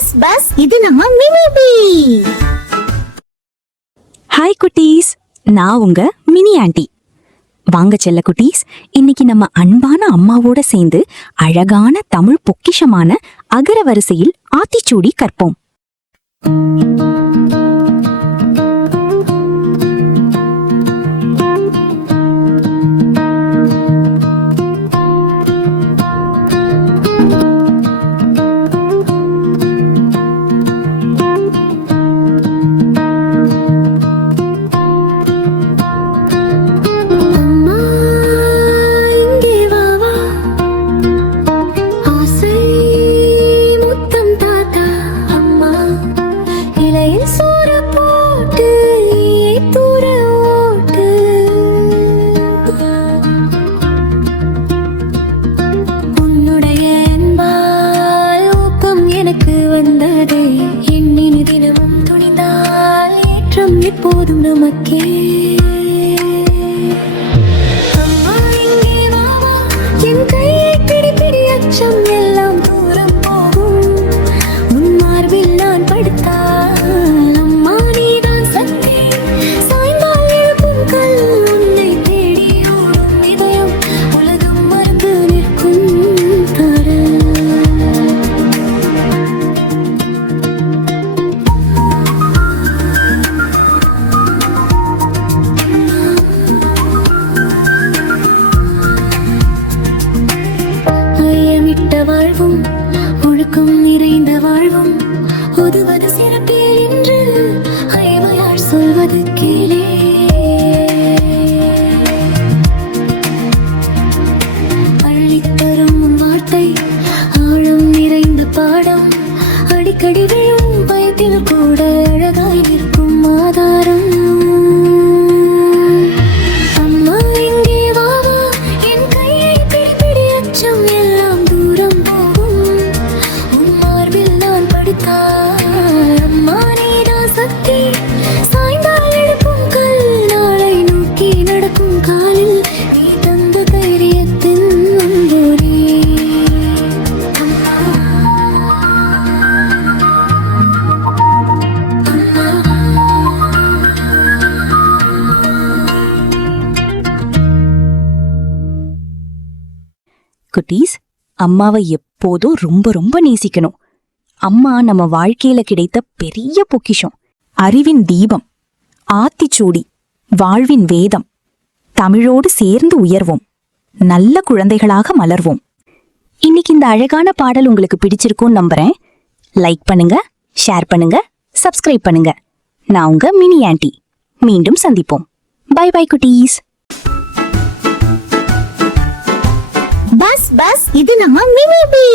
Bus bus இது நம்ம mini B. Hi குட்டீஸ், நான் உங்க மினி ஆண்டி. வாங்க செல்ல குட்டீஸ், இன்னைக்கு நம்ம அன்பான அம்மாவோட சேர்ந்து அழகான தமிழ் பொக்கிஷமான அகர வரிசையில் ஆத்திச்சூடி கற்போம். எப்போதும் நமக்கே என் கையை பிடி அச்சம் எல்லாம் தூரம் போகும். உன் மார்பில் நான் படுத்தால் அம்மா நீதான் சக்தி. சாய்ந்தால் எழுப்பும் கல் உன்னை தேடி ஓடும் இதயம் உலகம் மறந்து நிற்கும் தரு. வாழ்வும் ஒழுக்கம் நிறைந்த வாழ்வும் உதுவது சிறப்பே என்று ஐமையார் சொல்வது கீழே. பள்ளித்தரும் வார்த்தை ஆழம் நிறைந்த பாடம் அடிக்கடி விழும் பயத்தில் கூட அழகாய் நிற்கும் ஆதாரம். குட்டீஸ், அம்மாவை எப்போதும் ரொம்ப ரொம்ப நேசிக்கணும். அம்மா நம்ம வாழ்க்கையில கிடைத்த பெரிய பொக்கிஷம். அறிவின் தீபம், ஆத்திச்சூடி, வாழ்வின் வேதம். தமிழோடு சேர்ந்து உயர்வோம், நல்ல குழந்தைகளாக மலர்வோம். இன்னைக்கு இந்த அழகான பாடல் உங்களுக்கு பிடிச்சிருக்கும்னு நம்புறேன். லைக் பண்ணுங்க, ஷேர் பண்ணுங்க, சப்ஸ்கிரைப் பண்ணுங்க. நான் உங்க மினி ஆண்டி. மீண்டும் சந்திப்போம். பை பை குட்டீஸ். பஸ் பஸ் இது நம்ம மினி பி.